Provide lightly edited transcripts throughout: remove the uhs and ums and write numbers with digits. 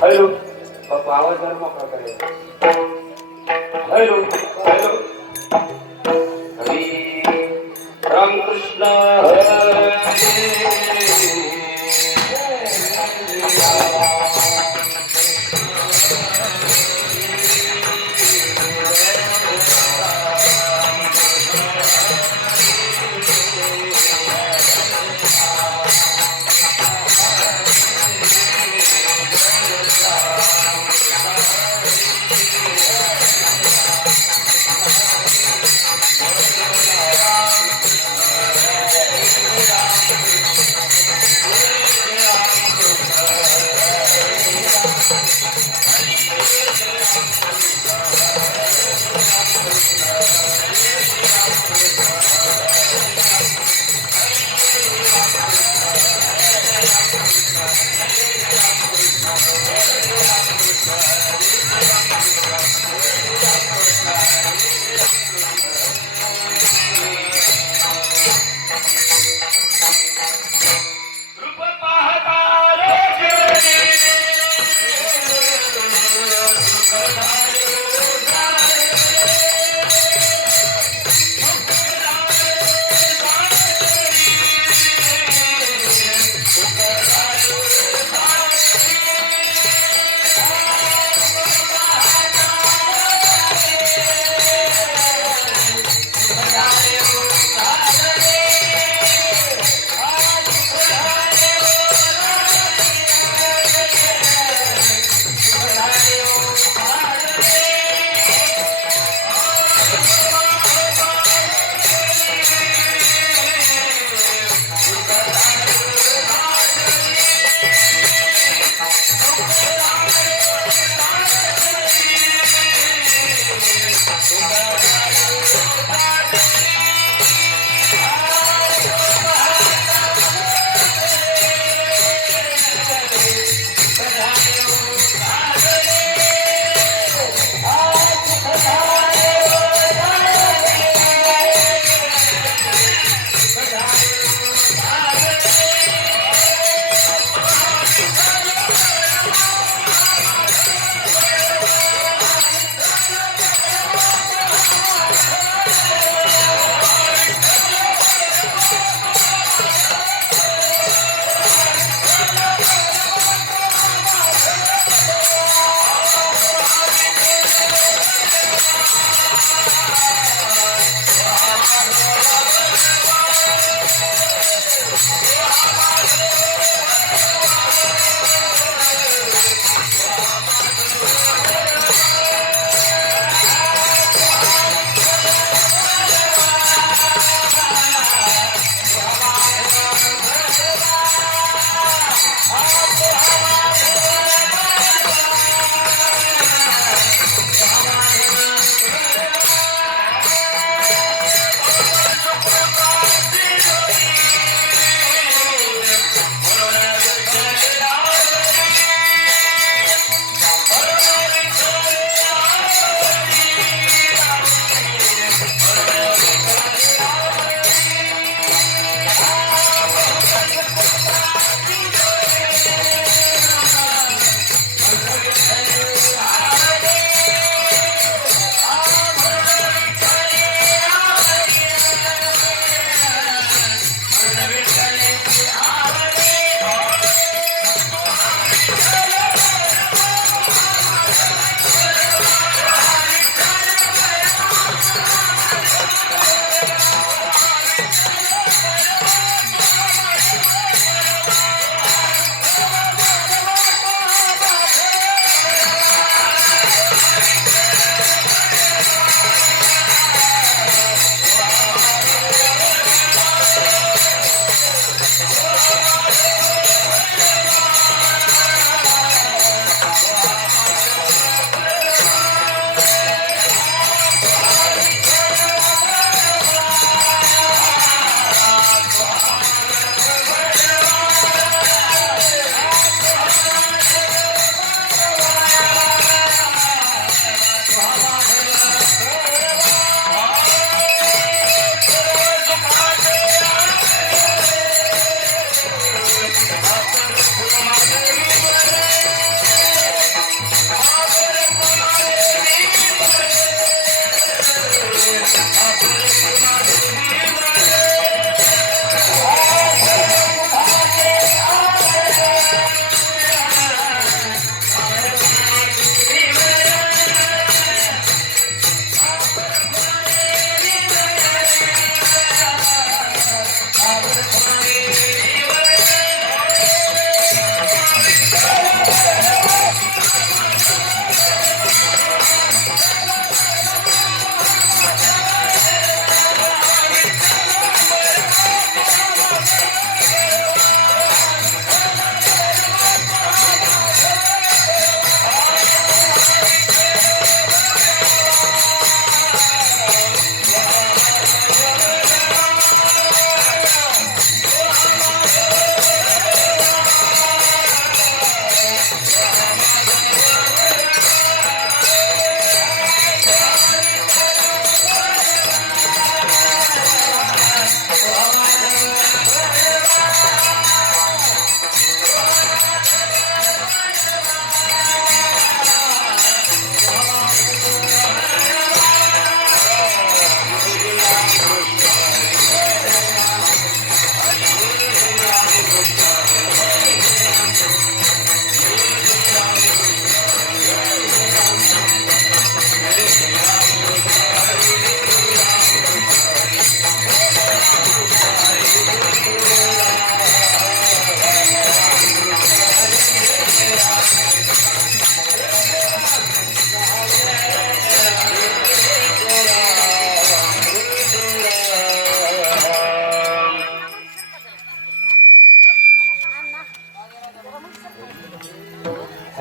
Hello बापू आवाज जरा मोकळा करेल. Hello hello Hari Ramakrishna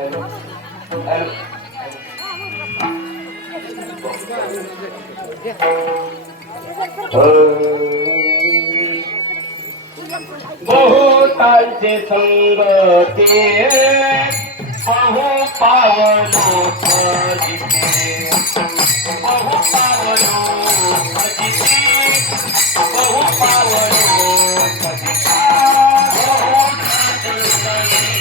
hello hello बहुतांचे संगते बहु पावलो भजिते बहु पावलो भजिते बहु पावलो भजिता बहुतांचे संगते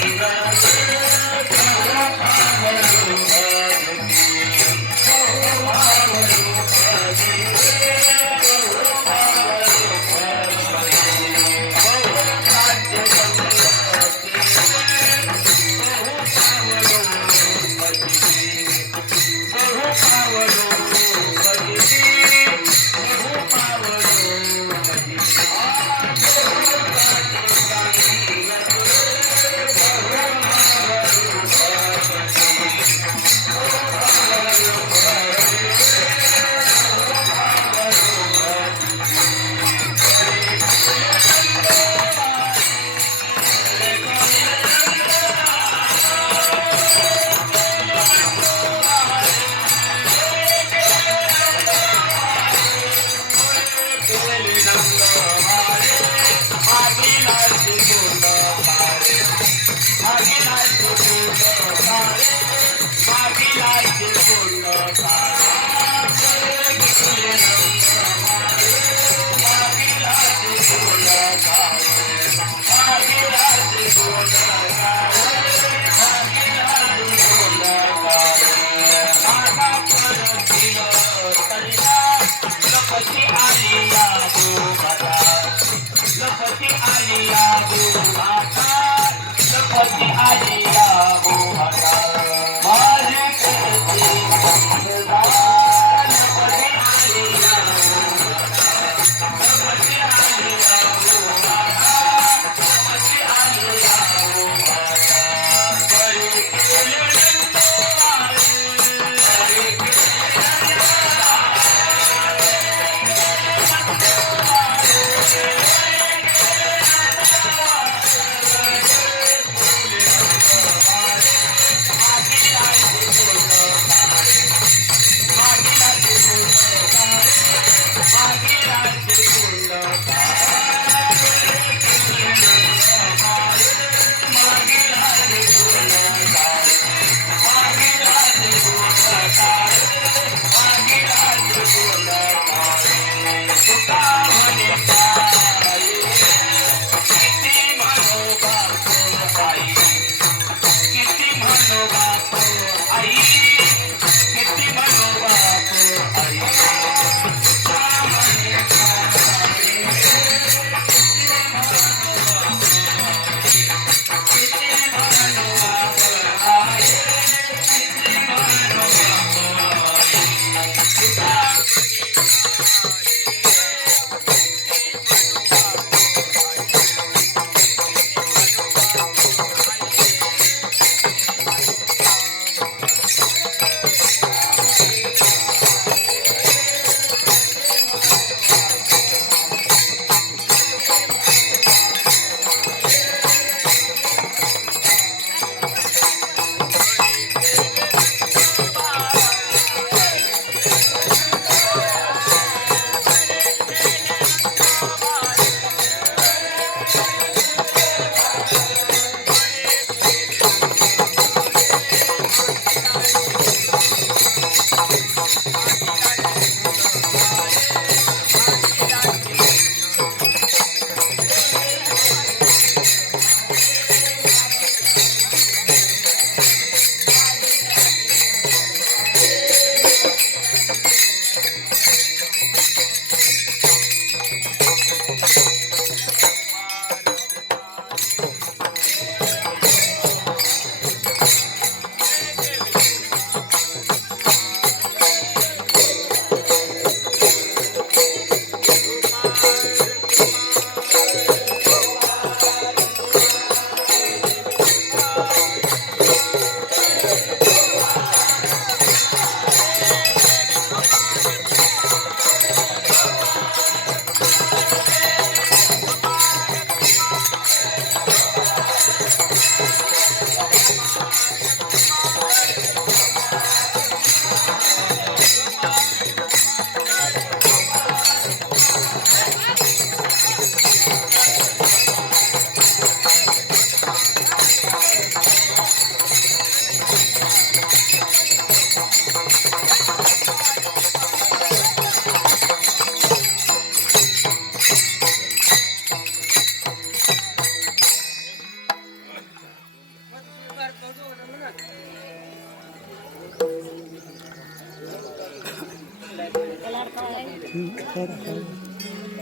Lopati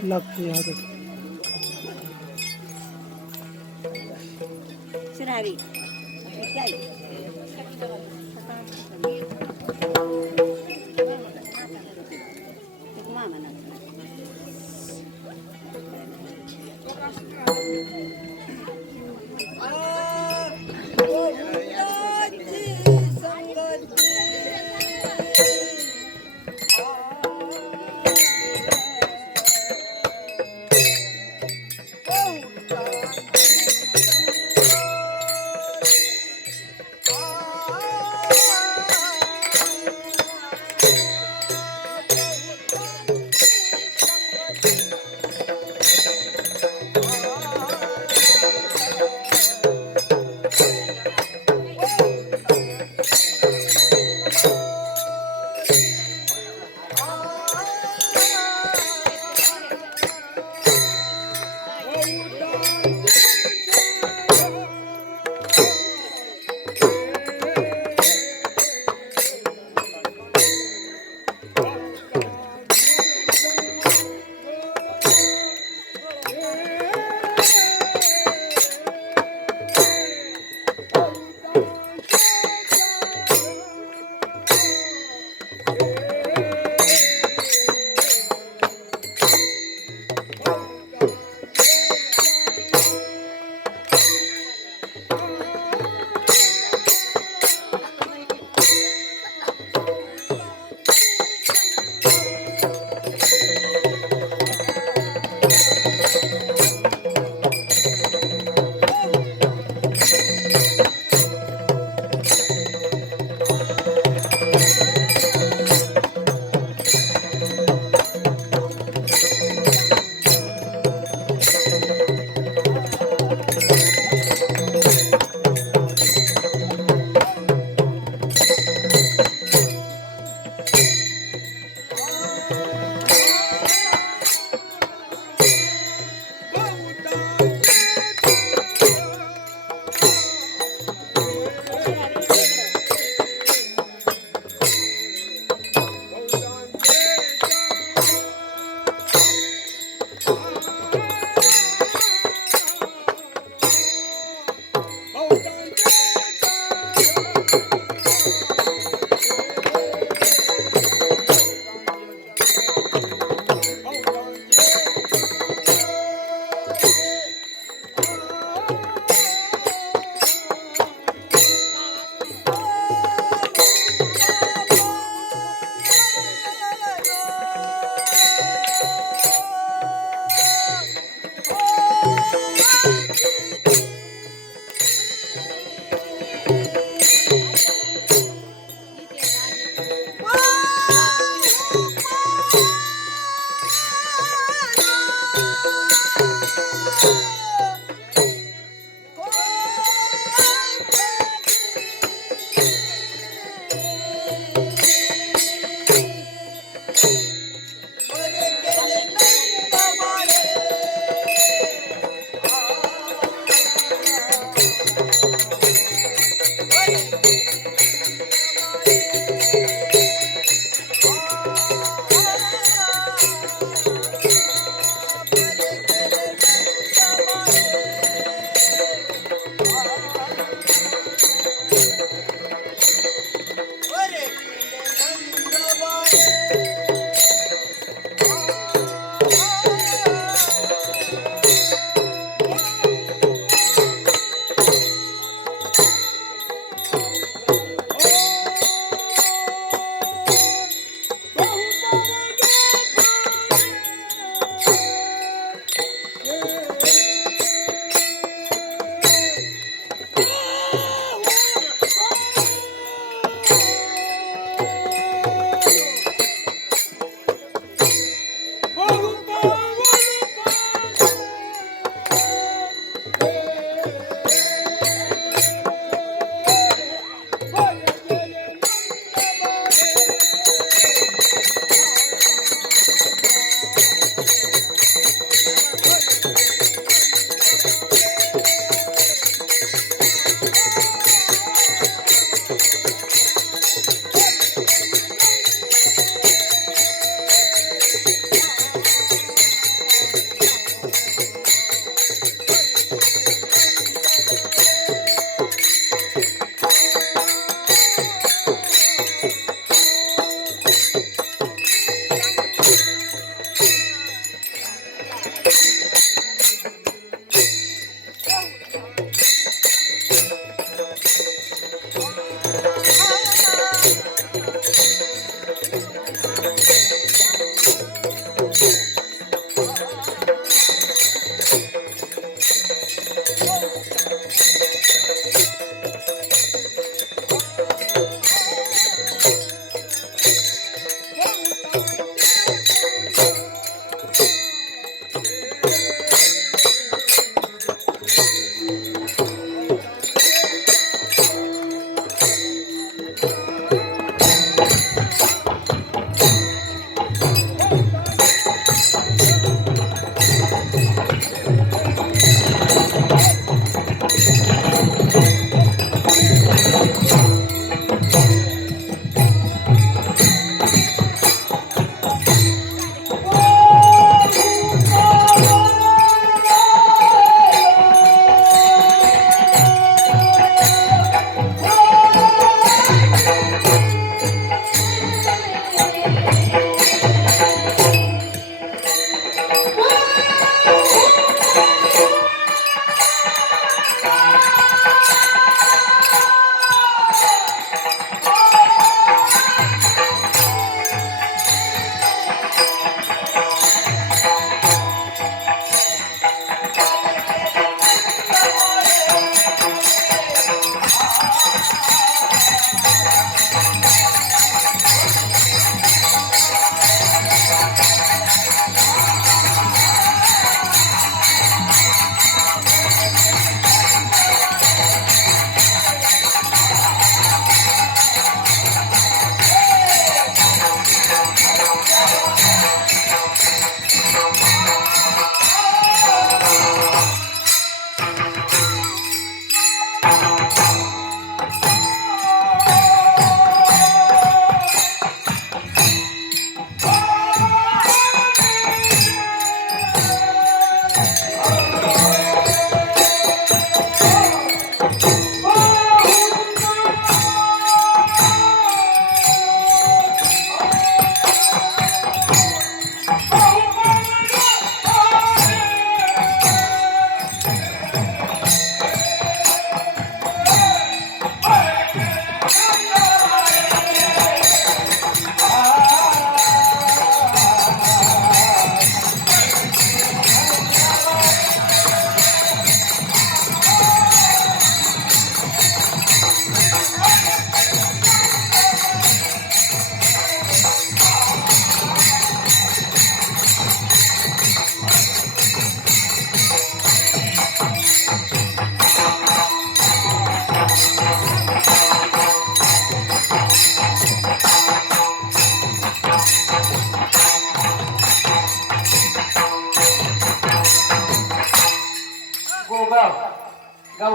लागते हातात शिरारी काय मामा ना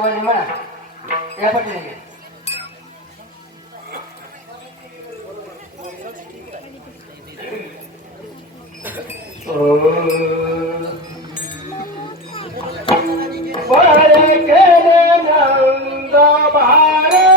वाली म्हणा या पटली घे बरे केले नंद भारे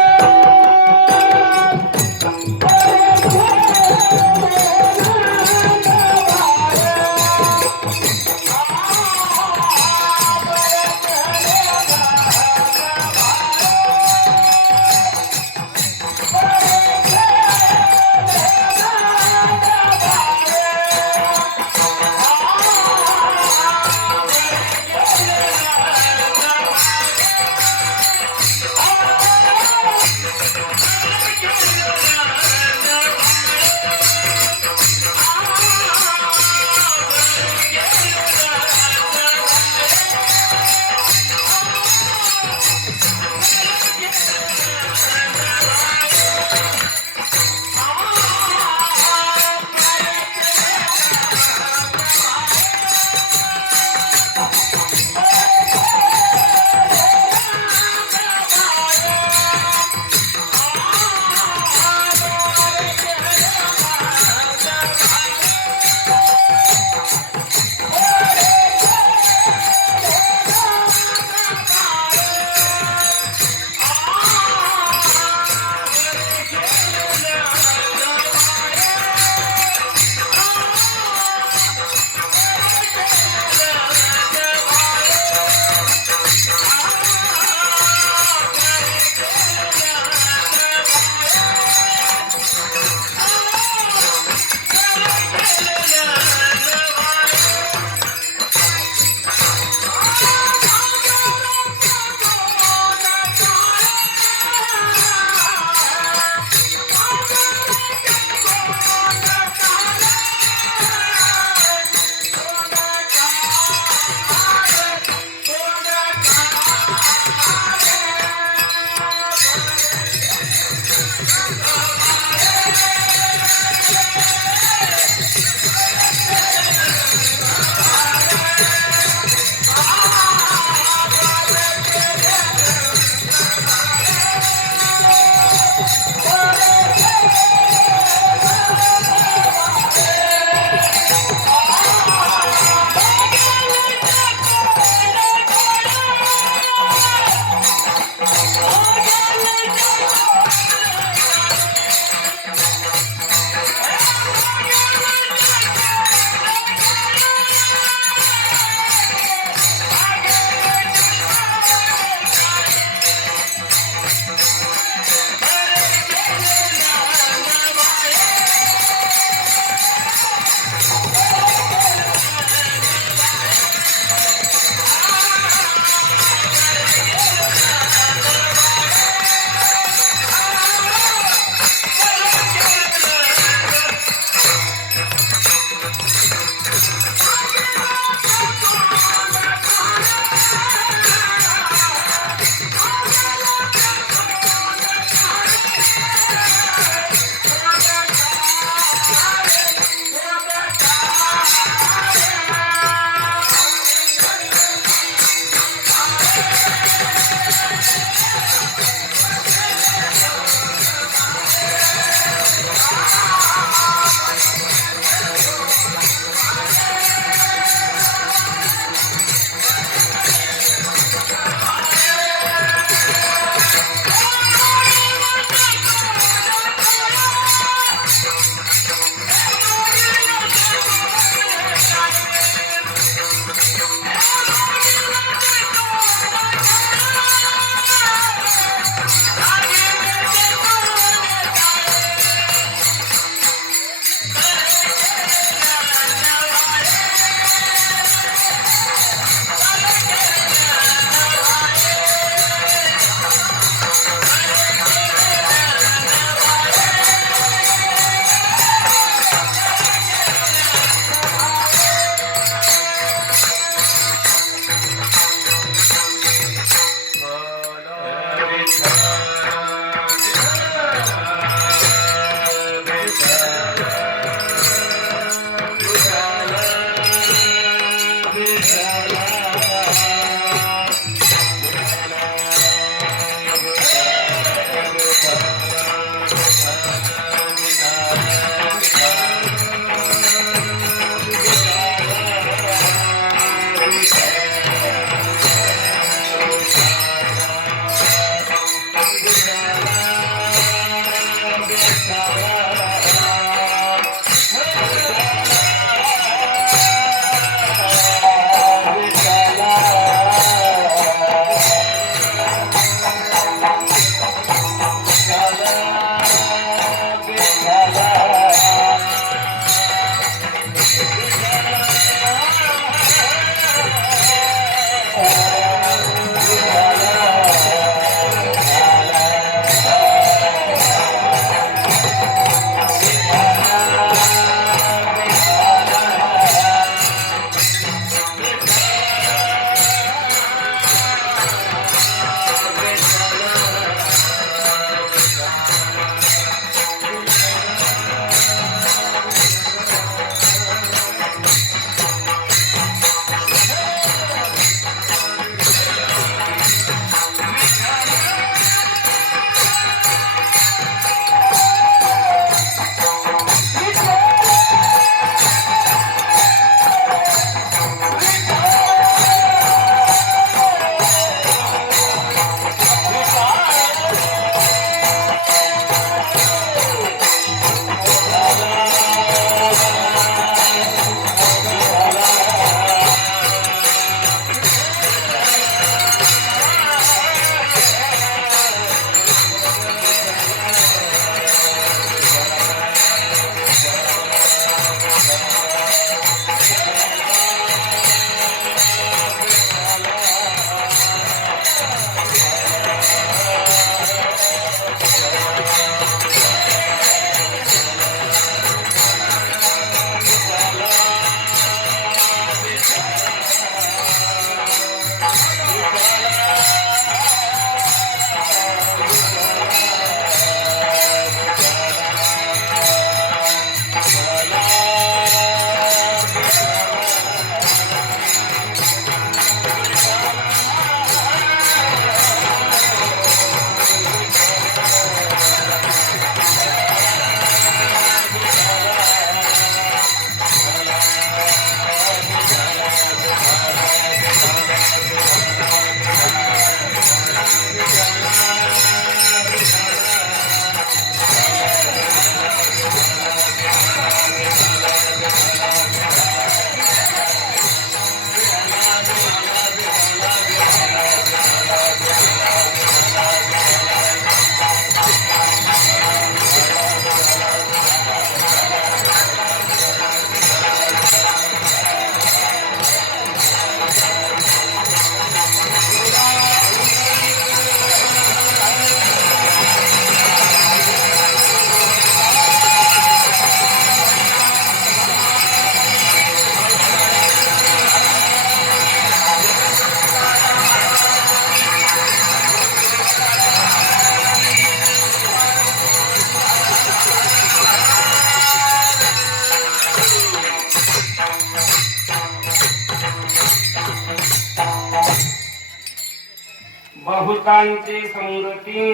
बहुसुखांची संगती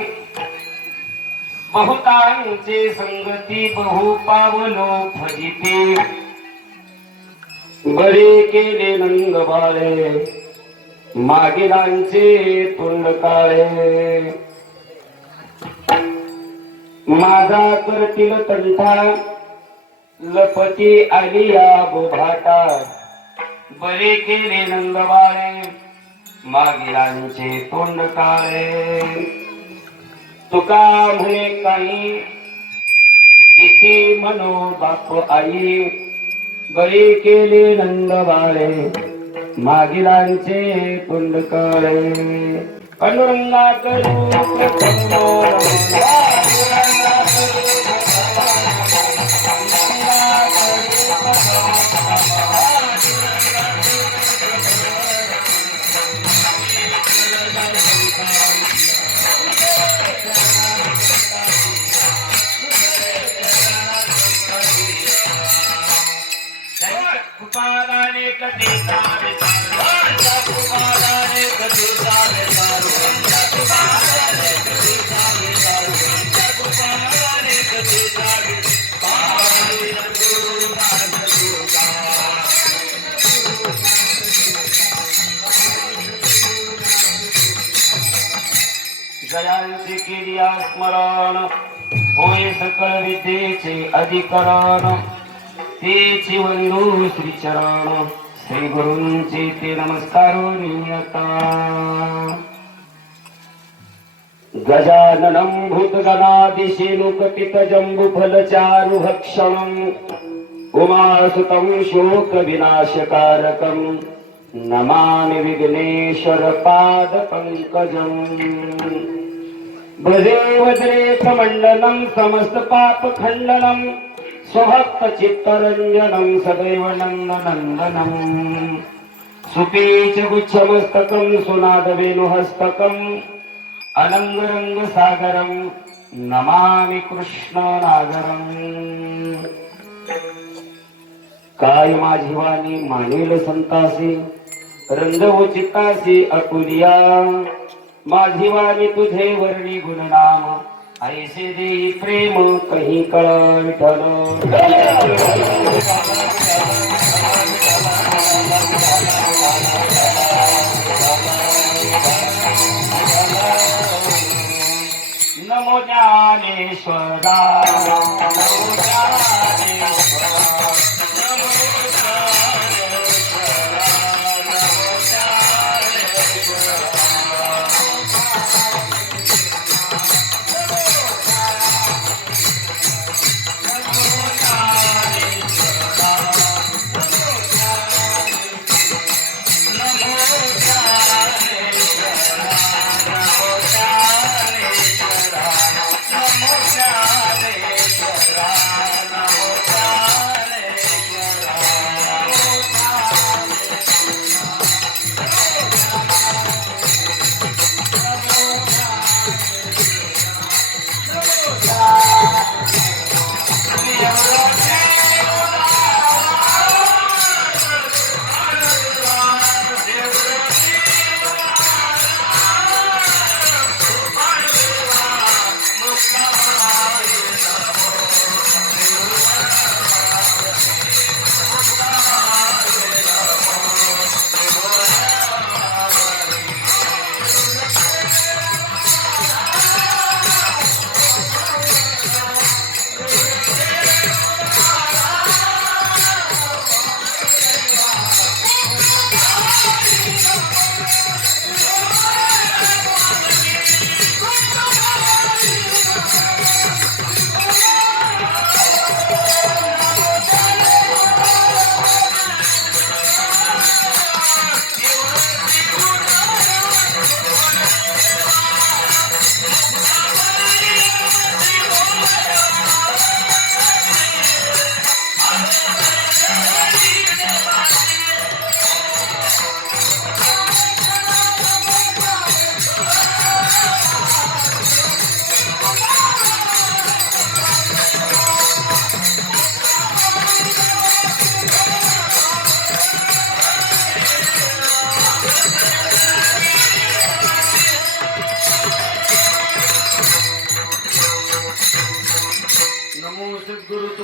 बहुतांचे संगती बहु पावलो फजिते बरे केले नंद बाळे मागिलांचे तोंड काळे माझा करतील तंटा लपती आली या बोभाटा बरे केले नंद बाळे मागिलांचे तोंड काळे तुका म्हणे काही किती मनो बाप आई बरे केले नंद बाळे मागिलांचे तोंड काळे पांडुरंगा करू कुपालाने कधी सारे सारे कुपालाने कधी सारे सारे कुपालाने कधी सारे सारे कुपालाने कधी सारे पारी गुरु दास जयांची केली स्मरण होय सकळ विद्येचे अधिकरण तेची वंदू श्री चरण श्री गुरूंचे ते नमस्कार नियता गजाननं भूतगणादिशेनुकपित जम्बुफलचारु भक्षणं उमासुतं शोक विनाशकारकं नमामि विघ्नेश्वर पाद पंकजं भजे वज्रेथ मंडलं समस्त पाप खंडनं स्वभक्त चित्तरंजनं सदैव नंदनंदनं सुपीच गुच्छमस्तकं सुनाद वेणुहस्तकं अनंगरंग सागरं नमामि कृष्ण नागरं काय माझी वाणी मानेल संतासी रंजवो चित्तासी अकुलिया माझी वाणी तुझे वर्णी गुणनाम ऐसे देई प्रेम कहीं कळ विठ्ठल नमो ज्ञानेश्वरा नमो ज्ञानेश्वरा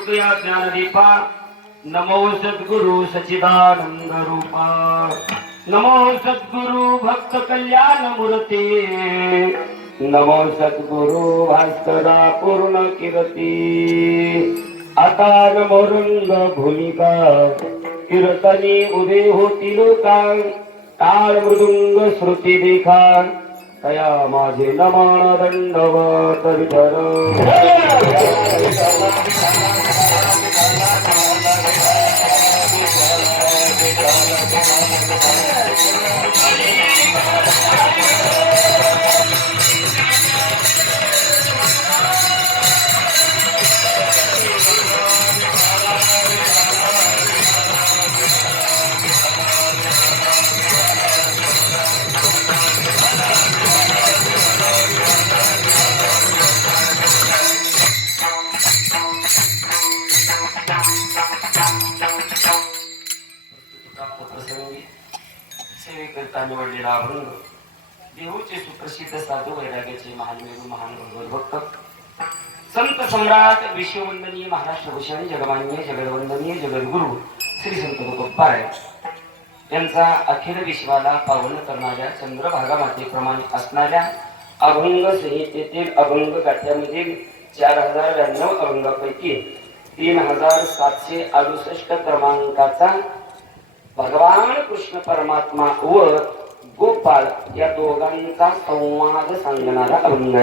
ज्योतया ज्ञानदीपा नमो सद्गुरु सच्चिदानंद रूपा नमो सद्गुरु भक्त कल्याण मूर्ती नमो सद्गुरु भास्करा पूर्ण कीर्ती आता नमो रंग भूमिका कीर्तनी उदे होती लोका टाळ मृदुंग श्रुती देखा तया माझे नमन दंडवत विठ्ठल निवडलेला अभंग देहूचे सुप्रसिद्ध साधू वैराग्याचे महान मेरू महान भगवत भक्त संत सम्राट विश्ववंदनीय महाराष्ट्र भूषण जगमान्य जगदवंदनीय जगद्गुरु श्री संत तुकोबाराय यांचा अखिल विश्वाला पावन करणाऱ्या चंद्रभागा मातेप्रमाणे असणाऱ्या अभंग संहितेतील अभंग गाठ्यामधील 4092 अभंगापैकी 3768 क्रमांकाचा भगवान कृष्ण परमात्मा व गोपाळ या दोघांचा संवाद सांगणारा अभंग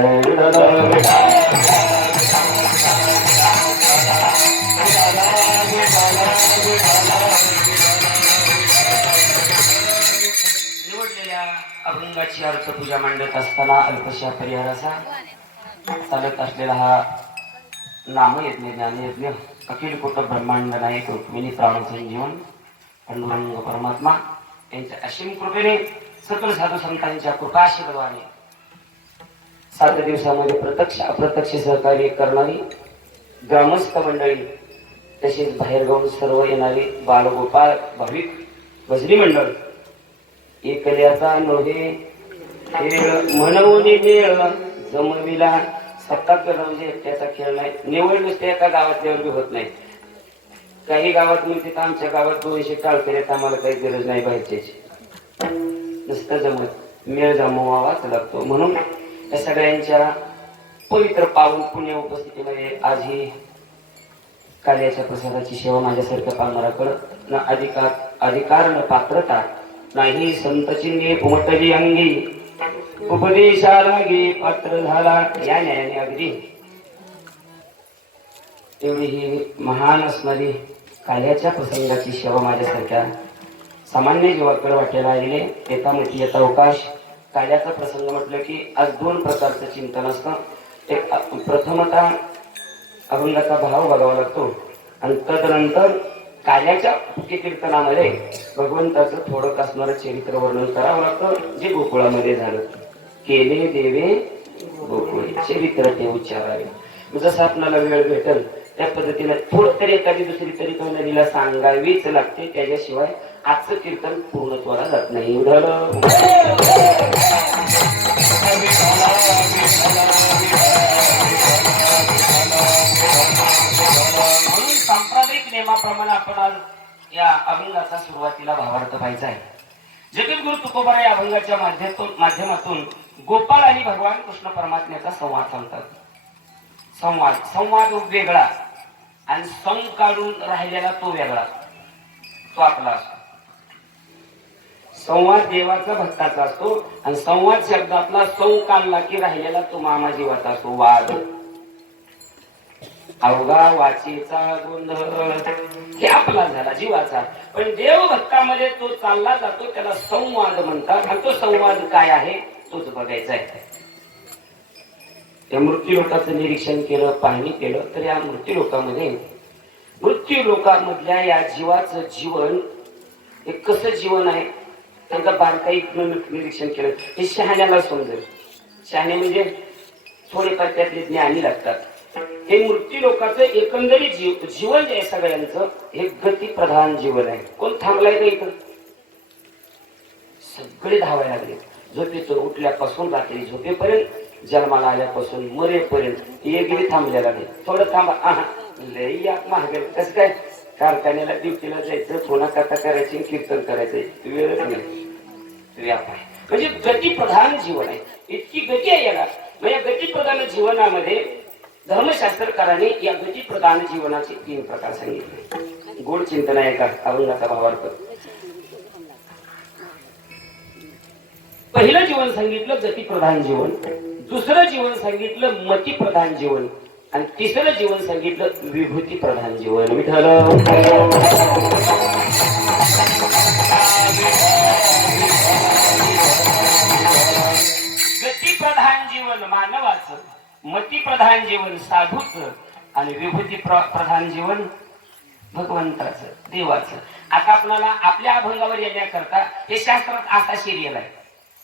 निवडलेल्या अभंगाची अर्थपूजा मांडत असताना अल्पशा परिहाराचा चालत असलेला हा नामयज्ञ ज्ञानयज्ञ अखिल कुटुंब ब्रह्मांड नायक रुक्मिणी प्राण संजीवन पांडुरंग परमात्मा यांच्या असीम कृपेने सकल साधू संतांच्या कृपाशीर्वादाने 7 दिवसामध्ये प्रत्यक्ष अप्रत्यक्ष सहकार्य करणारी ग्रामस्थ मंडळी तसेच बाहेरगावून सर्व येणारे बालगोपाळ भाविक भजनी मंडळ एकल्याचा नव्हे खेळ म्हणवून मेळ जमविला सत्तात म्हणजे त्याचा खेळ नाही निवड नुसते एका गावातल्यावर बी होत नाही काही गावात म्हणते तर आमच्या गावात 200 टाळकऱ्यात आम्हाला काही गरज नाही बाहेरच्याची नुसतं जमत मेळ जमवावाच लागतो म्हणून या सगळ्यांच्या पवित्र पावन पुण्य उपस्थितीमध्ये आज ही कार्याच्या प्रसादाची सेवा माझ्यासारख्या पालनाकडं न अधिकार न पात्रता नाही संतचिन्हे उमटली अंगी उपदेशाला गे पात्र झाला या न्यायाने अगदी एवढी ही महान असणारी कार्याच्या प्रसंगाची सेवा माझ्यासारख्या सामान्य जीवाकडे वाटायला आलेले एकामुखी येता अवकाश कार्याचा प्रसंग म्हटलं की आज 2 प्रकारचं चिंतन असतं एक प्रथमतः अभंगाचा भाव बघावा लागतो आणि तदनंतर कार्याच्या कीर्तनामध्ये भगवंताचं थोडं असणारं चरित्र वर्णन करावं लागतं जे गोकुळामध्ये झालं केले देवे गोकुळे चरित्र ते उच्चारावे जसं आपल्याला वेळ भेटेल त्या पद्धतीने थोडं तरी एखादी दुसरी तरी तो नदीला सांगावीच लागते त्याच्याशिवाय आजचं कीर्तन पूर्णत्वाला जात नाही म्हणून सांप्रदायिक नियमाप्रमाणे आपण आज या अभंगाचा सुरुवातीला भावार्थ पाहायचा आहे जगद्गुरु तुकोबा या अभंगाच्या माध्यमातून गोपाळ आणि भगवान कृष्ण परमात्म्याचा संवाद सांगतात संवाद वेगळा आणि सं काढून राहिलेला तो वेगळा तो आपला असतो संवाद देवाचा भक्ताचा असतो आणि संवाद शब्दातला सं काढला की राहिलेला तो मामा जीवाचा असतो वाद अवघा वाचेचा गोंधळ हे आपला झाला जीवाचा पण देव भक्तामध्ये तो चालला जातो त्याला संवाद म्हणतात आणि तो संवाद काय आहे तोच बघायचा आहे त्या मृत्यू लोकांचं निरीक्षण केलं पाहणी केलं तर या मृत्यू लोकांमधल्या या जीवाचं जीवन हे कसं जीवन आहे त्यांचा बारकाईनं निरीक्षण केलं हे शहाण्याला समजेल शहाणे म्हणजे थोडेफार त्यातले ज्ञानी लागतात हे मृत्यू लोकांचं एकंदरीत जीवन जे आहे सगळ्यांचं हे गती प्रधान जीवन आहे कोण थांबलाय का इथं सगळे धावायला लागले झोपेतून उठल्यापासून रात्री झोपेपर्यंत जन्माला आल्यापासून मरेपर्यंत एकही थांबलेला नाही. थोडं थांबा, आहा लई या महाग कसं काय, कारखान्याला ड्युटीला जायचं, पुन्हा कथा करायची, कीर्तन करायचं, वेळच नाही. व्यापार म्हणजे गतीप्रधान जीवन आहे. इतकी गती आहे याला. मग या गतीप्रधान जीवनामध्ये धर्मशास्त्रकारांनी या गतीप्रधान जीवनाचे 3 प्रकार सांगितले. गोड चिंतन आहे का अभंगाचा भावार्थ. पहिलं जीवन सांगितलं गतीप्रधान जीवन, दुसरं जीवन सांगितलं मतीप्रधान जीवन आणि तिसरं जीवन सांगितलं विभूती प्रधान जीवन. विठ्ठल गतीप्रधान जीवन मानवाचं, मतीप्रधान जीवन साधूचं आणि विभूती प्रधान जीवन भगवंताचं, देवाचं. आता आपल्याला आपल्या अभंगावर येण्याकरता हे शास्त्रात असा सिरियल आहे.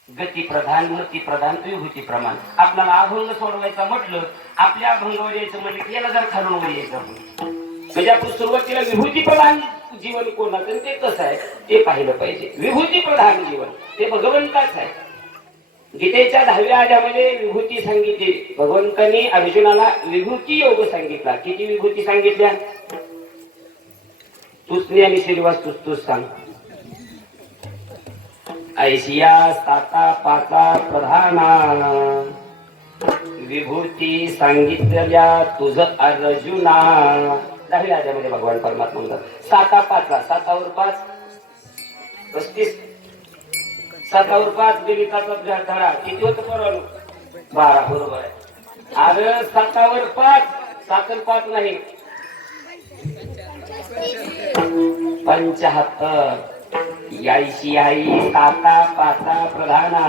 गती प्रधान, मती प्रधान, विभूती प्रमाण. आपल्याला अभंग सोडवायचा म्हटलं, आपल्या अभंगावर यायचं म्हणलं की याला जर खालून वर यायचं म्हणजे आपण सुरुवातीला विभूती प्रधान जीवन कोणाचं ते कसं आहे ते पाहिलं पाहिजे. विभूती प्रधान जीवन ते भगवंताच आहे. गीतेच्या 10व्या अध्यायामध्ये विभूती सांगितली. भगवंतांनी अर्जुनाला विभूती योग सांगितला. किती विभूती सांगितल्या? तूच आणि श्रीवास तूच सांग. ऐशिया 7 5 प्रधाना विभूती सांगितल्या तुझ अर्जुना. 10व्या अध्यायामध्ये भगवान परमात्मा म्हणतात 7 5 7 5 35 7 5 गणिताचा धडा किती होतं पोरांनो? 12 बरोबर आहे. अरे 7 5 7 5 नाही 75. 80 आई 7 5 प्रधाना.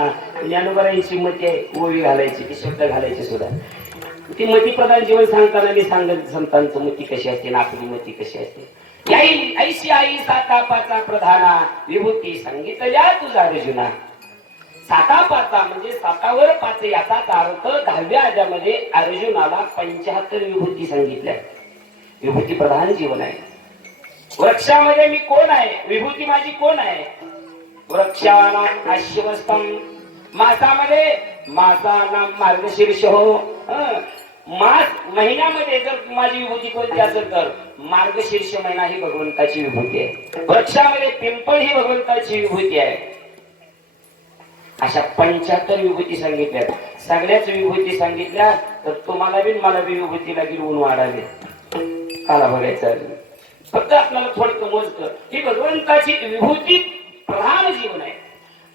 ज्ञानोबा 80 मती आहे. ओळी घालायची ती शब्द घालायची सुद्धा. ती मती प्रधान जीवन सांगताना मी सांगत संतांचं मती कशी असते आणि आपली मती कशी असते. 80 आई 7 5 प्रधाना विभूती सांगितल्या तुझा अर्जुना. 7 5 म्हणजे 7 5 याचाच अर्थ 10व्या अध्यायामध्ये अर्जुनाला 75 विभूती सांगितल्या. विभूती प्रधान जीवन आहे. वृक्षामध्ये मी कोण आहे? विभूती माझी कोण आहे? वृक्षानाम अश्वस्तम. मासामध्ये मासानाम मार्गशीर्ष हो. मास महिन्यामध्ये जर माझी विभूती कोणती असेल तर मार्गशीर्ष महिना ही भगवंताची विभूती आहे. वृक्षामध्ये पिंपळ ही भगवंताची विभूती आहे. अशा 75 विभूती सांगितल्या. सगळ्याच विभूती सांगितल्या तर तुम्हाला बी मला बी विभूती लागेल ऊन वाढावे. काला बघायचं फक्त आपल्याला थोडं मोजतं. ही भगवंताची विभूती प्रधान जीवन आहे.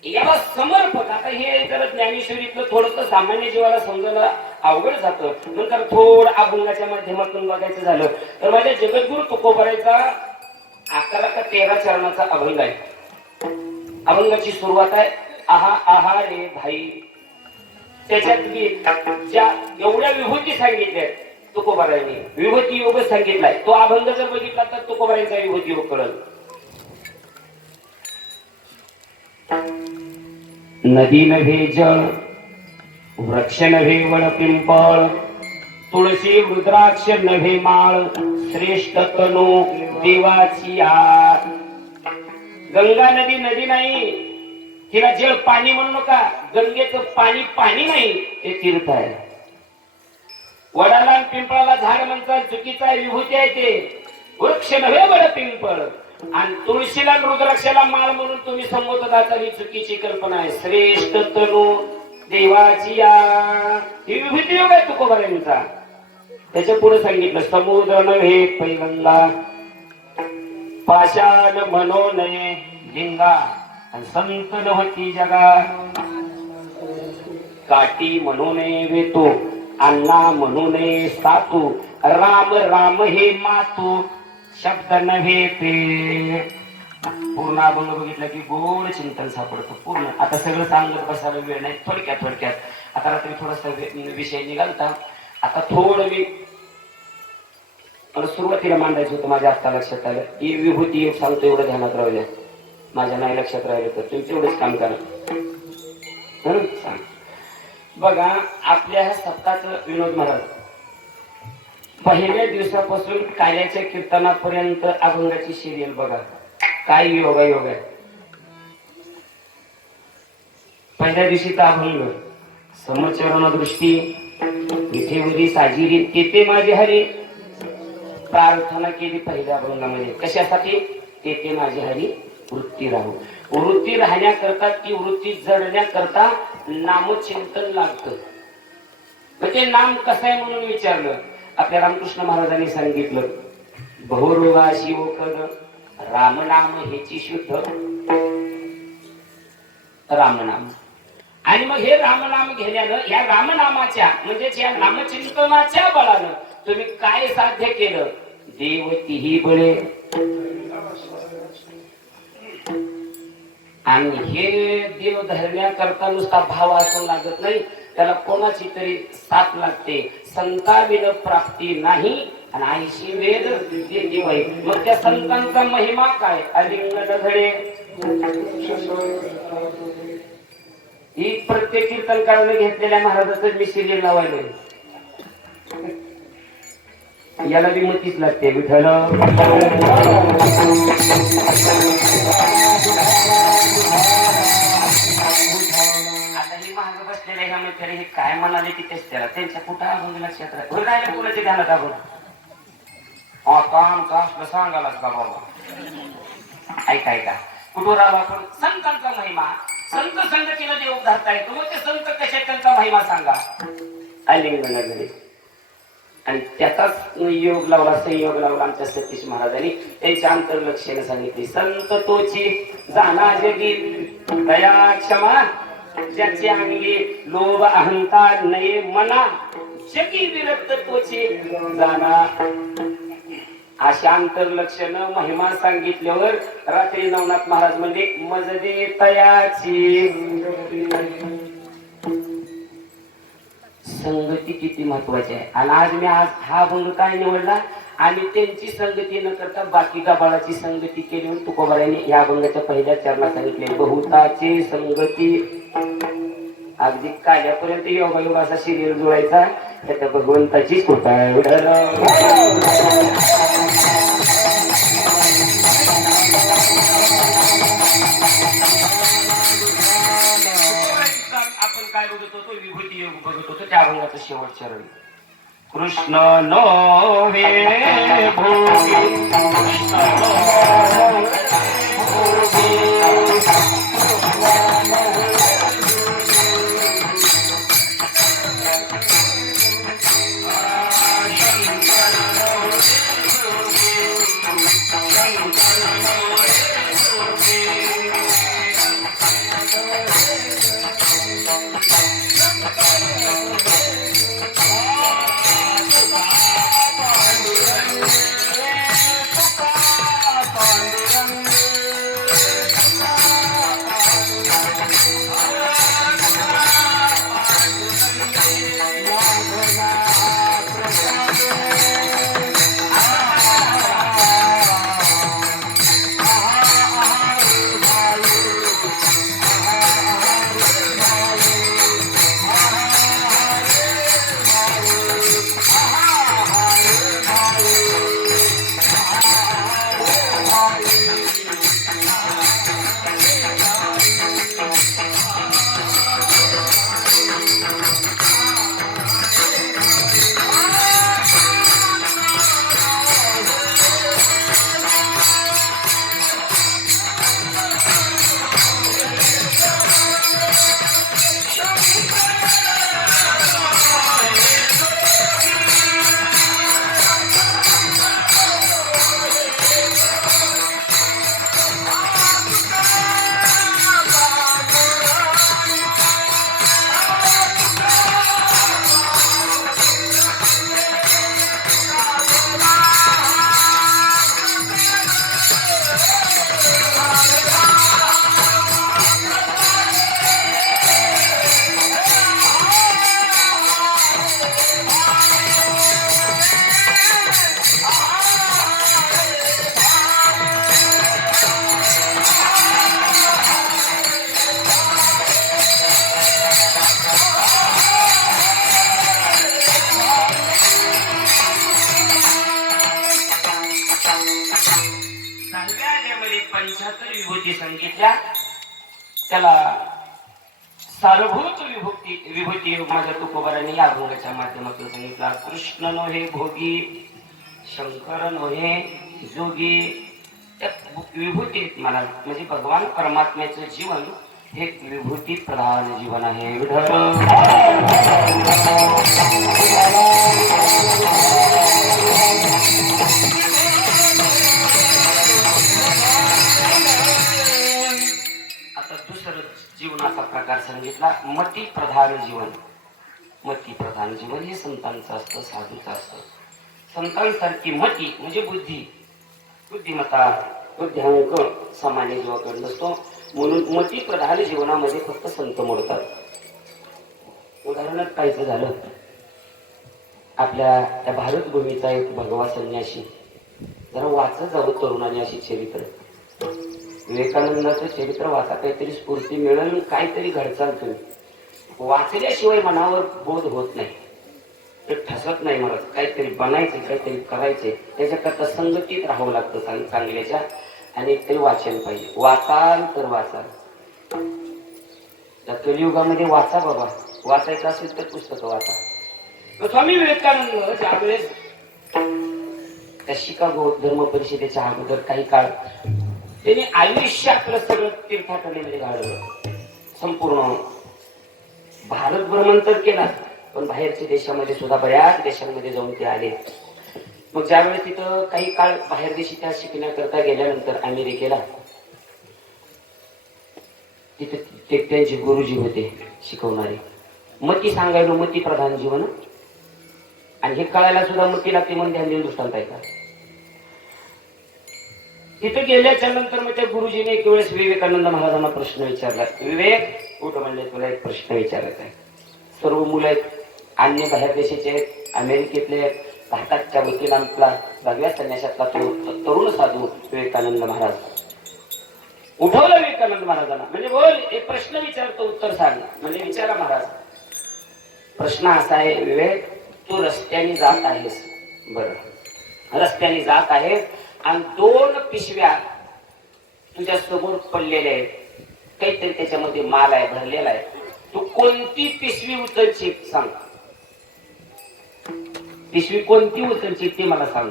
याला समर्पक. आता हे जर ज्ञानेश्वरीतलं थोडस सामान्य जीवाला समजायला अवघड जातं. नंतर थोडं अभंगाच्या माध्यमातून बघायचं झालं तर माझ्या जगद्गुरु तुकोबारायचा 11 का 13 चरणाचा अभंग आहे. अभंगाची सुरुवात आहे आहा आहा रे भाई. त्याच्यात मी ज्या एवढ्या विभूती सांगितल्या तुकोबारायांनी विभूती योग सांगितलाय. तो अभंग जर बघितला तर तुकोबारायांचा विभूती योग कळल. नदी नव्हे जळ, वृक्ष नव्हे वड पिंपळ, तुळशी रुद्राक्ष नव्हे माळ, श्रेष्ठ तनु देवाची आत. गंगा नदी नदी नाही, तिला जळ पाणी म्हणू नका. गंगेचं पाणी पाणी नाही, ते तीर्थ आहे. वडाला आणि पिंपळाला झाड म्हणतात चुकीचा आहे, विभूती आहे ते. वृक्ष नव्हे वड पिंपळ आणि तुळशीला रुद्राक्षाला माळ म्हणून तुम्ही संबोधतात ही चुकीची कल्पना आहे. श्रेष्ठ तनु देवाची ही विभूती योग आहे तुकोबारायांचा. त्याच्या पुढे सांगितलं समुद्र नव्हे पैगंगा, पाषाण म्हणो नये लिंगा, संत नव्हती जगा, काठी म्हणू नये वेतो, अण्णा म्हणू नये सातू, राम राम हे मातू, शब्द नव्हे ते. पूर्ण अभंग बघितलं की गोड चिंतन सापडतं पूर्ण. आता सगळं सांगत बसायला वेळ नाही. थोडक्यात आता रात्री थोडासा विषय निघालता. आता थोडं मी सुरुवातीला मांडायचं होतं. माझ्या आता लक्षात आलं की विभूती योग सांगतो एवढं ध्यानात राहू द्या. माझ्या नाही लक्षात राहिलं तर तुम्ही तेवढंच काम करा. सांग बघा आपल्या ह्या सप्ताहाचं विनोद महाराज पहिल्या दिवसापासून काल्याच्या कीर्तनापर्यंत अभंगाची सिरियल बघा. काय योग आहे. पहिल्या दिवशीचा अभंग, समचरण दृष्टी विठेवरी साजिरी तेथे माझे हरी. प्रार्थना केली पहिल्या अभंगामध्ये कशासाठी? तेथे माझे हरी वृत्ती राहू. वृत्ती राहण्याकरता ती वृत्ती जडण्याकरता नामचिंतन लागतं. ते नाम कसं आहे म्हणून विचारलं. आपल्या रामकृष्ण महाराजांनी सांगितलं बहुरोगा शिवोकद रामनाम हेची शुद्ध रामनाम. आणि मग हे रामनाम घेण्यानं या रामनामाच्या म्हणजेच या नामचिंतनाच्या बळानं तुम्ही काय साध्य केलं? देव तीही बळे. आणि हे देव धरण्याकरता नुसता भाव असं लागत नाही, त्याला कोणाची तरी साथ लागते. संताविन प्राप्ती नाही आणि आईशी वेद देती बाई. मग त्या संतांचा महिमा काय? अलिंगन घडे. ही प्रत्येक कीर्तनकाराने घेतलेल्या महाराजाचं मी सिरियल लावायलोय. याला बी मतीच लागते. विठ्ठल आता ही महाग बसलेल्या ह्या मैत्रिणी हे काय म्हणाले की तेच त्याला त्यांच्या कुठं अभंग लक्षात राहिला. कुणाच्या ध्यानात आपण आमचा असलं सांगालाच का बाबा. ऐका ऐका कुठं राहा आपण संतांचा महिमा. संत संगतीला देव धरता येतो. मग ते संत कशा त्यांचा महिमा सांगा. अलिंगन आणि त्याचाच योग लावला संयोग लावला आमच्या सतीश महाराजांनी. त्यांच्या अंतर्लक्षेने सांगितले संत तोची जाना जगी दया क्षमा ज्याचे अंगी लोभ अहंता नये मना जगी विरक्त तोची जाना. अशा अंतर्लक्षण महिमा सांगितल्यावर रात्री नवनाथ महाराज म्हणजे मजदे तयाची. संगती किती महत्वाची आहे. आणि आज मी हा अभंग काय निवडला? आणि त्यांची संगती न करता बाकी गाबाळाची संगती केली म्हणून तुकोबारांनी या अभंगाच्या पहिल्या चरणात सांगितले बहुताची संगती. अगदी काल्यापर्यंत योगायोग असा सिरियल जोडायचा. त्याच्या भगवंताची कृपा आहे. आपण काय बघत होतो? विभूती योग बघत होतो. त्या अभंगाचं शेवट चरण कृष्ण नो हे भोगी कृष्ण सारभूत विभूती माझ्या तुकोबारांनी या अभंगाच्या माध्यमातून सांगितला. कृष्ण नोहे भोगी, शंकर नोहे जोगी. त्या विभूती आहेत मला, म्हणजे भगवान परमात्म्याचं जीवन हे विभूती प्रधान जीवन आहे. विठ्ठल आता दुसरं जीवनाचा प्रकार सांगितला, मती प्रधान जीवन. मती प्रधान जीवन हे संतांचं असतं, साधूचं असतं. संतांसारखी मती म्हणजे बुद्धी, बुद्धिमत्ता, बुद्ध्यांक सामान्य जीवाकडे नसतो. म्हणून मती प्रधान जीवनामध्ये फक्त संत मोडतात. उदाहरणात कायचं झालं, आपल्या त्या भारत भूमीचा एक भगवा संन्यासी, जरा वाचत जावं तरुणाने अशी चरित्र. विवेकानंदाचं चरित्र वाचा, काहीतरी स्फूर्ती मिळेल, काहीतरी घडचाल. तुम्ही वाचल्याशिवाय मनावर बोध होत नाही, ते ठसत नाही. मला काहीतरी बनायचे, काहीतरी करायचे, त्याच्याकरता संगतीत राहावं लागतं चांगल्याच्या. आणि एकतरी वाचन पाहिजे. वाचाल तर वाचाल. त्या कलियुगामध्ये वाचा बाबा, वाचायचं असेल तर पुस्तकं वाचा. स्वामी विवेकानंद ज्यावेळेस त्या शिकागो धर्म परिषदेच्या अगोदर काही काळ त्यांनी आयुष्य आपलं सगळं तीर्थाटनेमध्ये घालवलं. संपूर्ण भारत भ्रमण तर केला, पण बाहेरच्या देशामध्ये सुद्धा बऱ्याच देशांमध्ये जाऊन ते आले. मग ज्यावेळेस तिथं काही काळ बाहेर देशी त्या शिकण्याकरता गेल्यानंतर अमेरिकेला, तिथे ते त्यांचे गुरुजी होते शिकवणारे. मती सांगायला मती प्रधान जीवन, आणि हे कळायला सुद्धा मती लागते म्हणून ध्यान देऊन दृष्टांत आहे का. तिथे गेल्याच्या नंतर मग त्या गुरुजीने एक वेळेस विवेकानंद महाराजांना प्रश्न विचारला. विवेक उठ म्हणले, तुला एक प्रश्न विचारत आहे. सर्व मुलं आहेत, अन्य बाहेर देशाचे आहेत, अमेरिकेतले आहेत, भारताच्या वतीनं आपला 10व्या संन्यासातला तो तरुण साधू विवेकानंद महाराज उठवलं विवेकानंद महाराजांना. म्हणजे बोल, एक प्रश्न विचारतो, उत्तर सांग. म्हणजे विचारा महाराज. प्रश्न असा आहे, विवेक तू रस्त्याने जात आहेस, बरं रस्त्याने जात आहेस आणि 2 पिशव्या तुझ्या समोर पडलेल्या आहेत, काहीतरी त्याच्यामध्ये माल आहे, भरलेला आहे. तू कोणती पिशवी उचलची सांग. पिशवी कोणती उचलची ते मला सांग.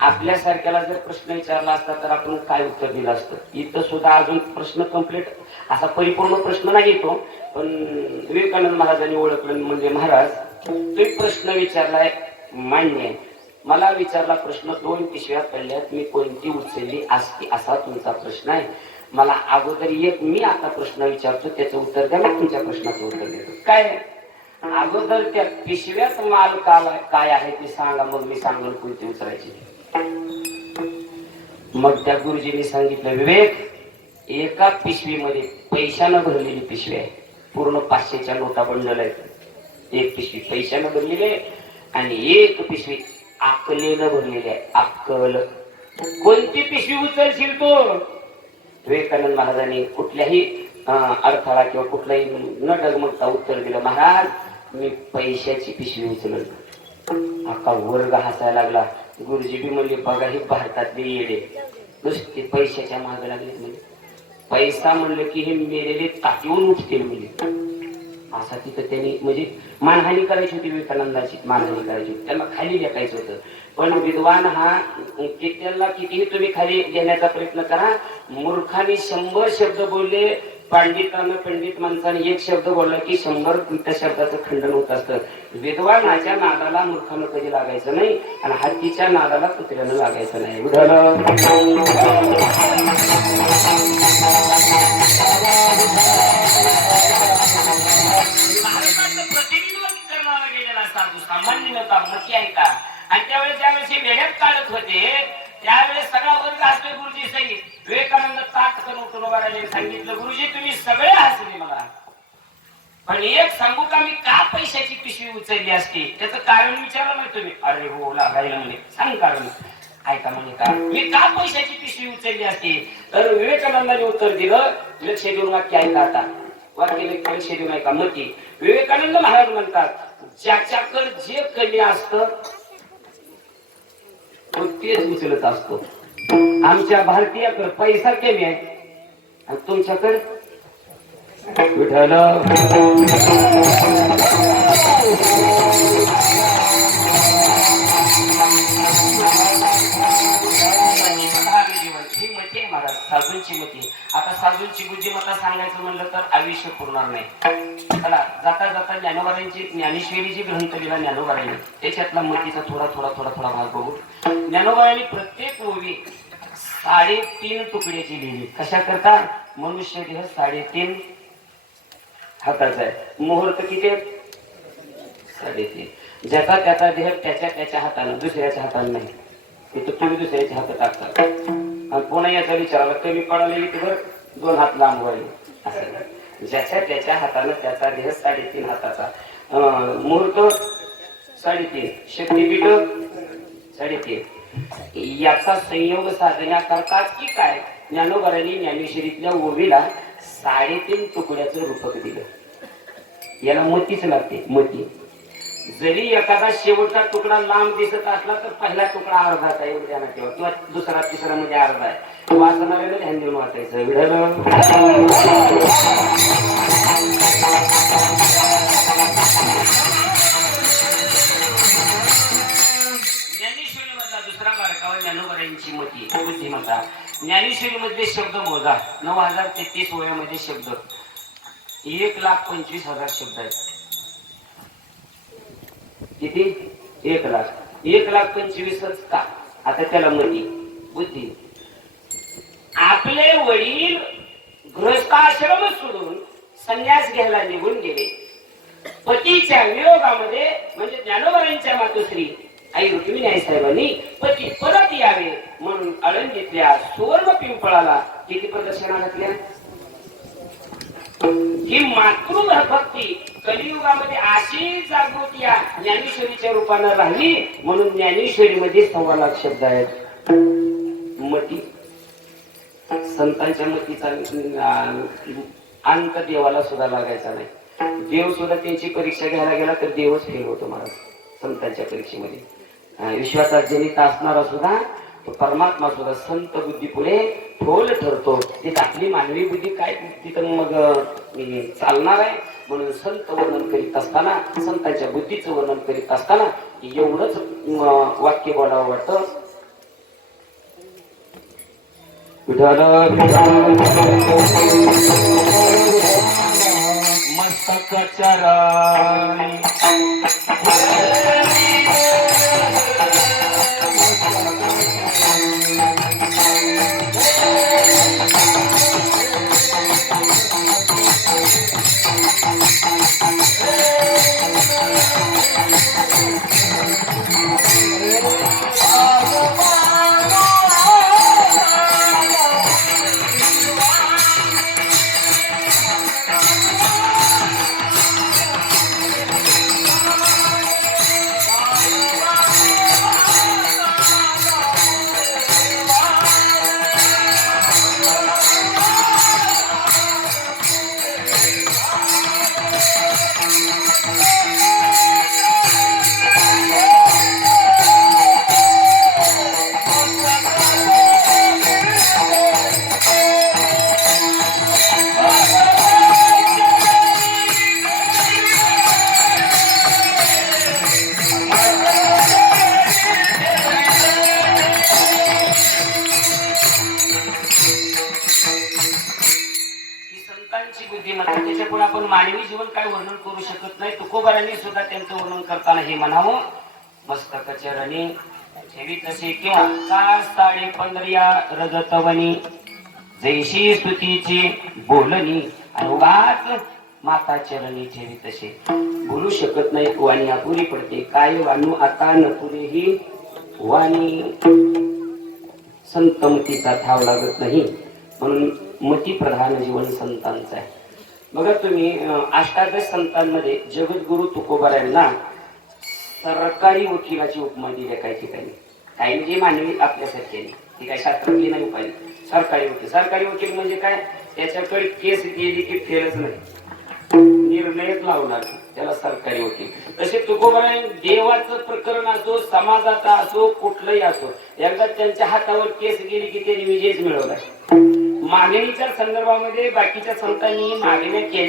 आपल्यासारख्याला जर प्रश्न विचारला असता तर आपण काय उत्तर दिलं असतं. इथं सुद्धा अजून प्रश्न कंप्लीट असा परिपूर्ण प्रश्न नाही येतो, पण विवेकानंद महाराजांनी ओळखलं. म्हणजे महाराज तुम्ही प्रश्न विचारलाय मान्य आहे, मला विचारला प्रश्न 2 पिशव्या पडल्यात, मी कोणती उचलली असती असा तुमचा प्रश्न आहे. मला अगोदर एक मी आता प्रश्न विचारतो, त्याचं उत्तर द्या, मी तुमच्या प्रश्नाचं उत्तर देतो. काय अगोदर त्या पिशव्यात माल काय आहे ते सांगा, मग मी सांगून कोणती उचलायची. मग त्या गुरुजींनी सांगितलं, विवेक एका पिशवीमध्ये पैशानं भरलेली पिशवी आहे, पूर्ण 500च्या नोटा बंडल आहेत. एक पिशवी पैशानं भरलेली आहे आणि एक पिशवी अक्कलेनं भरलेली आहे. अक्कल. कोणती पिशवी उचलशील तू. विवेकानंद महाराजांनी कुठल्याही अडथळा किंवा कुठलाही न डगमगता उत्तर दिलं, महाराज मी पैशाची पिशवी उचलल. अख्खा वर्ग हसायला लागला. गुरुजी बी म्हणले, बघा ही भारतातले येडे नुसते पैशाच्या मागे लागले. म्हणजे पैसा म्हणलं की हे मेलेले ताकीवून उठतील म्हणजे. असा तिथं त्यांनी म्हणजे मानहानी करायची होती, विवेकानंदाची मानहानी करायची होती, त्यांना खाली लेखायचं होतं. पण विद्वान हा त्यांना कितीही तुम्ही खाली घेण्याचा प्रयत्न करा, मूर्खाने 100 शब्द बोलले, पंडित माणसाने 1 शब्द बोलला की 100 त्या शब्दाचं खंडन होत असतं. विद्वानाच्या नादाला मूर्खानं कधी लागायचं नाही आणि हत्तीच्या नादाला कुत्र्यानं लागायचं नाही. सामान्य नव्हता, मती आहे का. आणि त्यावेळेस ज्यावेळेस वेड्यात काढत होते त्यावेळेस सगळा वर्ग हसतोय. गुरुजी सही विवेकानंद ताटकन उठून उभा राहिले, सांगितलं, गुरुजी तुम्ही सगळे हसले मला, पण एक सांगू का, मी का पैशाची पिशवी उचलली असती त्याचं कारण विचारलं नाही तुम्ही. अरे हो लागायला म्हणे, सांग कारण. ऐका म्हणे, का मी का पैशाची पिशवी उचलली असती. तर विवेकानंदाने उत्तर दिलं, लक्ष देऊन वाक्य ऐका आता, वाक्य लक्ष देऊन ऐका. मती विवेकानंद महाराज म्हणतात, ज्याच्याकडे जे कमी असतं तो तेच उचलत असतो. आमच्या भारतीयाकडे पैसा कमी आहे आणि तुमच्याकडे विठ्ठल ही मती आहे महाराज, साधूंची मती. आता साधूंची बुद्धिमत्ता सांगायचं म्हणलं तर आयुष्य पुरणार नाही. चला जाता जाता ज्ञानोबारांची ज्ञानेश्वरीची ग्रंथ लिहिला ज्ञानोबारांनी, त्याच्यातला मतीचा थोडा थोडा थोडा थोडा भाग बघू. ज्ञानोबारांनी प्रत्येक ओवी 3.5 तुकड्याची लिहिली. कशा करता? मनुष्य देह 3.5 हाताचा आहे. मुहूर्त किती आहेत? 3.5. ज्याचा त्याचा देह त्याच्या त्याच्या हातानं, दुसऱ्याच्या हातानं नाही. तिथं तुम्ही दुसऱ्याच्या हातात टाकता आणि पुन्हा याचा विचाराला कमी पडाले तर 2 हात लांब व्हायला. असं ज्याच्या त्याच्या हातानं त्याचा देह 3.5 हाताचा. मुहूर्त 3.5, शक्तीपीठ 3.5. याचा संयोग साधण्याकरताच की काय ज्ञानोबारांनी ज्ञानेश्वरीतल्या ओवीला 3.5 तुकड्याचं रूपक दिलं. याला मतीच लागते, मती. जरी एखादा शेवटचा तुकडा लांब दिसत असला तर पहिला तुकडा अर्धाचा आहे एवढं ध्यानात ठेवा, किंवा दुसरा तिसरा मध्ये अर्धा आहे. वाचणाऱ्याला ध्यान देऊन वाचायचं. ज्ञानेश्वरी मधला दुसरा बारकावा ज्ञानोबारांची मती, बुद्धिमत्ता. ज्ञानेश्वरी मधले शब्द मोजा. 9033 ओव्यामध्ये शब्द 1,25,000 शब्द आहेत. किती? 1,25,000 का? आता त्याला मती, बुद्धी. आपले वडील गृहस्थाश्रम सोडून संन्यास घ्यायला निघून गेले. पतीच्या वियोगामध्ये म्हणजे ज्ञानोबारांच्या मातोश्री आई रुक्मिणी आई साहेबांनी पती परत यावे म्हणून आळंदीतल्या सुवर्ण पिंपळाला किती प्रदक्षिणा घातल्या? ही मातृभक्ती कलियुगामध्ये अशी जागृती या ज्ञानेश्वरीच्या रूपानं राहिली म्हणून ज्ञानेश्वरीमध्ये 1,15,00,000 शब्द आहेत. मती. संतांच्या मतीचा अंत देवाला सुद्धा लागायचा नाही. देव सुद्धा त्यांची परीक्षा घ्यायला गेला तर देवच फेल होतो महाराज संतांच्या परीक्षेमध्ये. विश्वाचा जनित असणारा सुद्धा परमात्मा सुद्धा संत बुद्धी पुढे ठोल ठरतो. ती आपली मानवी बुद्धी काय तिथं मग चालणार आहे. म्हणून संत वर्णन करीत असताना, संतांच्या बुद्धीचं वर्णन करीत असताना एवढंच वाक्य बोलावं वाटतं. मस्तक चरण त्याच्यापुढे आपण मानवी जीवन काय वर्णन करू शकत नाही. तुकोबारांनी सुद्धा त्यांचं वर्णन करताना हे म्हणावं, मस्तक चरणी ठेवी तसे किंवा का 15.5 रजतवनी जैशी स्तुतीची बोलणी अनुगात माता चरणी ठेवी तसे. बोलू शकत नाही, वाणी अपुरी पडते. काय वाणू आता नपुरे ही वाणी. संतमतीचा ठाव लागत नाही म्हणून मती प्रधान जीवन संतांचं आहे. बघा तुम्ही अष्टादश संतांमध्ये जगद्गुरु तुकोबारांना सरकारी वकिलाची उपमा दिली काही ठिकाणी. काही म्हणजे मानवी आपल्यासारखे ती काय शास्त्रज्ञ नाही उपाय. सरकारी वकील, सरकारी वकील म्हणजे काय? त्याच्याकडे केस गेली की फेलच नाही, निर्णयच लावणार त्याला सरकारी वकील. तसे तुकोबारांनी देवाचं प्रकरण असो, समाजाचा असो, कुठलंही असो, एकदा त्यांच्या हातावर केस गेली की त्यांनी विजयच मिळवलाय. मागणीच्या संदर्भामध्ये बाकीच्या संतांनी मागण्या केल्या